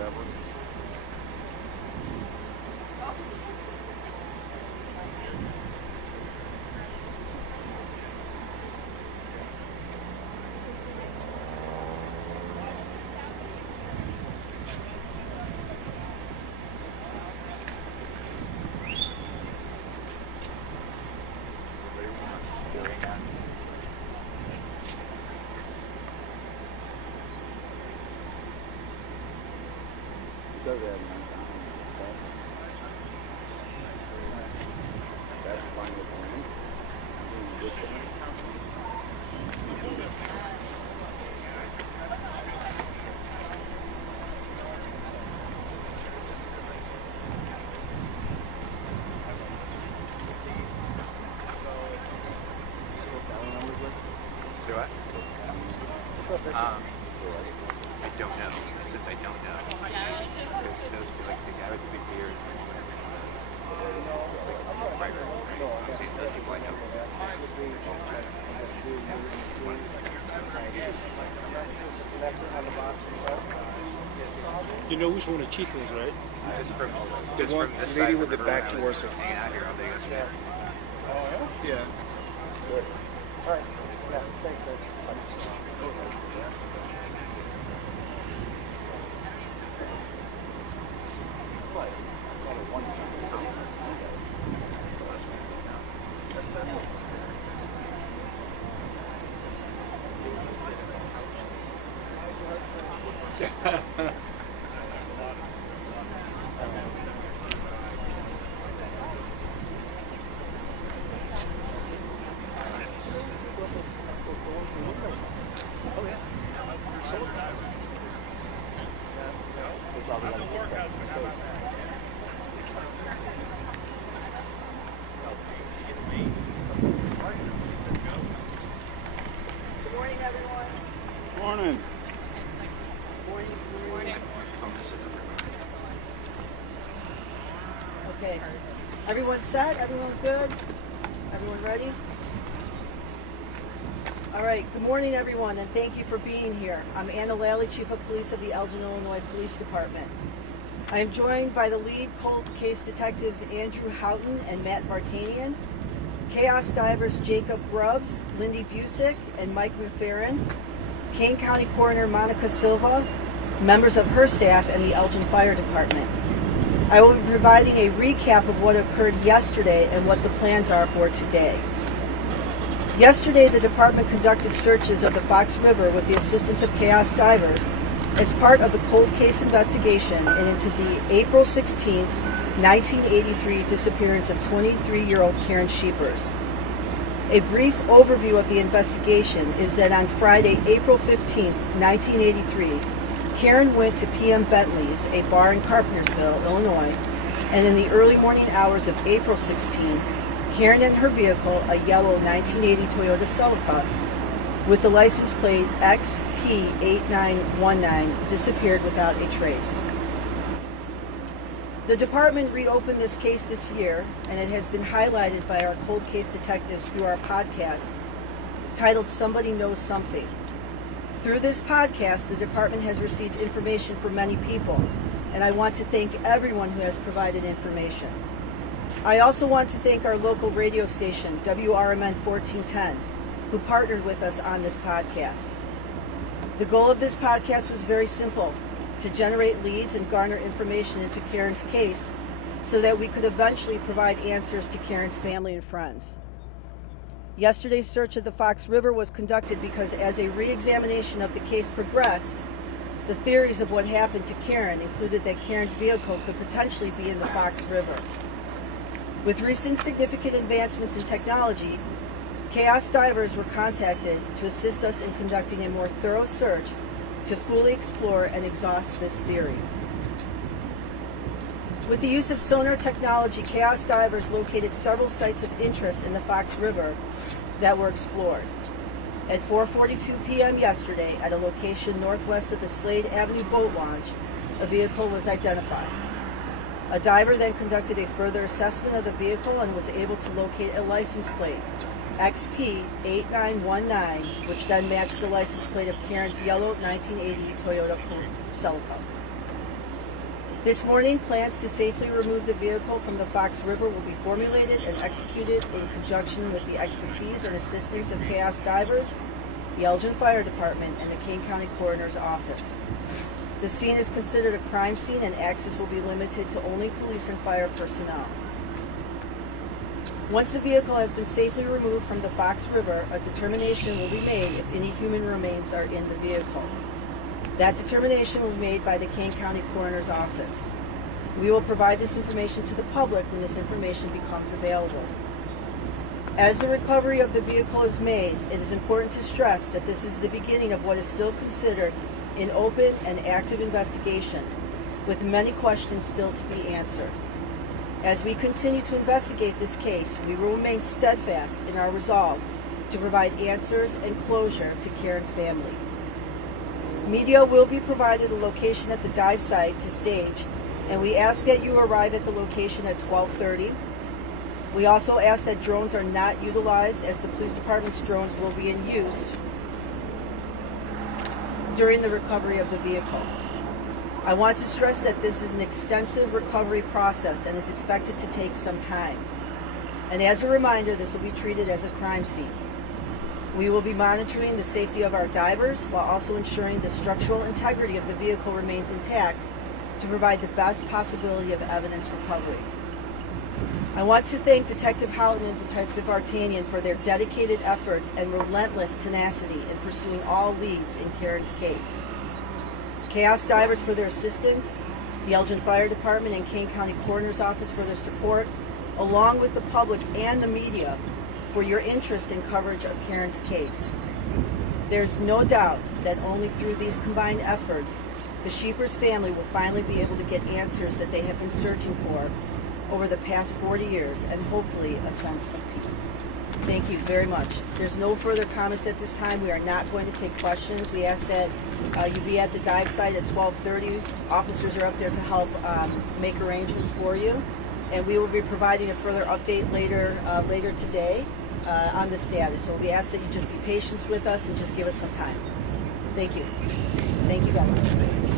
whatever. Does have nice on that's fine with me. Good for me. Do I? I don't know. Since I don't know. Because those like the guy with the big beard. Right. I'm saying the people I know. You know which one the chief is, right? Just from this lady side with the back towards us. hanging out here all day yesterday. Yeah. Good. All right. Yeah. Thanks, man. Good morning, everyone. Morning. Morning. Okay. Everyone set? Everyone good? Everyone ready? All right. Good morning, everyone, and thank you for being here. I'm Anna Lally, Chief of Police of the Elgin, Illinois Police Department. I am joined by the lead cold case detectives Andrew Houghton and Matt Vartanian, chaos divers Jacob Grubbs, Lindy Busick, and Mike McFerrin, Kane County Coroner Monica Silva, members of her staff, and the Elgin Fire Department. I will be providing a recap of what occurred yesterday and what the plans are for today. Yesterday, the department conducted searches of the Fox River with the assistance of chaos divers as part of the cold case investigation and into the April 16, 1983 disappearance of 23-year-old Karen Schepers. A brief overview of the investigation is that on Friday, April 15, 1983, Karen went to PM Bentley's, a bar in Carpentersville, Illinois, and in the early morning hours of April 16, Karen and her vehicle, a yellow 1980 Toyota Celica, with the license plate XP8919, disappeared without a trace. The department reopened this case this year, and it has been highlighted by our cold case detectives through our podcast titled Somebody Knows Something. Through this podcast, the department has received information from many people, and I want to thank everyone who has provided information. I also want to thank our local radio station, WRMN 1410, who partnered with us on this podcast. The goal of this podcast was very simple: to generate leads and garner information into Karen's case so that we could eventually provide answers to Karen's family and friends. Yesterday's search of the Fox River was conducted because as a re-examination of the case progressed, the theories of what happened to Karen included that Karen's vehicle could potentially be in the Fox River. With recent significant advancements in technology, chaos divers were contacted to assist us in conducting a more thorough search to fully explore and exhaust this theory. With the use of sonar technology, chaos divers located several sites of interest in the Fox River that were explored. At 4:42 p.m. yesterday, at a location northwest of the Slade Avenue boat launch, a vehicle was identified. A diver then conducted a further assessment of the vehicle and was able to locate a license plate, XP8919, which then matched the license plate of Karen's yellow 1980 Toyota Celica. This morning, plans to safely remove the vehicle from the Fox River will be formulated and executed in conjunction with the expertise and assistance of chaos divers, the Elgin Fire Department, and the Kane County Coroner's Office. The scene is considered a crime scene and access will be limited to only police and fire personnel. Once the vehicle has been safely removed from the Fox River, a determination will be made if any human remains are in the vehicle. That determination will be made by the Kane County Coroner's Office. We will provide this information to the public when this information becomes available. As the recovery of the vehicle is made, it is important to stress that this is the beginning of what is still considered an open and active investigation, with many questions still to be answered. As we continue to investigate this case, we will remain steadfast in our resolve to provide answers and closure to Karen's family. Media will be provided a location at the dive site to stage, and we ask that you arrive at the location at 12:30. We also ask that drones are not utilized, as the police department's drones will be in use during the recovery of the vehicle. I want to stress that this is an extensive recovery process and is expected to take some time. And as a reminder, this will be treated as a crime scene. We will be monitoring the safety of our divers while also ensuring the structural integrity of the vehicle remains intact to provide the best possibility of evidence recovery. I want to thank Detective Houghton and Detective Vartanian for their dedicated efforts and relentless tenacity in pursuing all leads in Karen's case. Chaos Divers for their assistance, the Elgin Fire Department and Kane County Coroner's Office for their support, along with the public and the media for your interest in coverage of Karen's case. There's no doubt that only through these combined efforts, the Schepers family will finally be able to get answers that they have been searching for over the past 40 years and hopefully a sense of peace. Thank you very much. There's no further comments at this time. We are not going to take questions. We ask that you be at the dive site at 12:30. Officers are up there to help make arrangements for you. And we will be providing a further update later today on the status. So we ask that you just be patient with us and just give us some time. Thank you. Thank you, guys.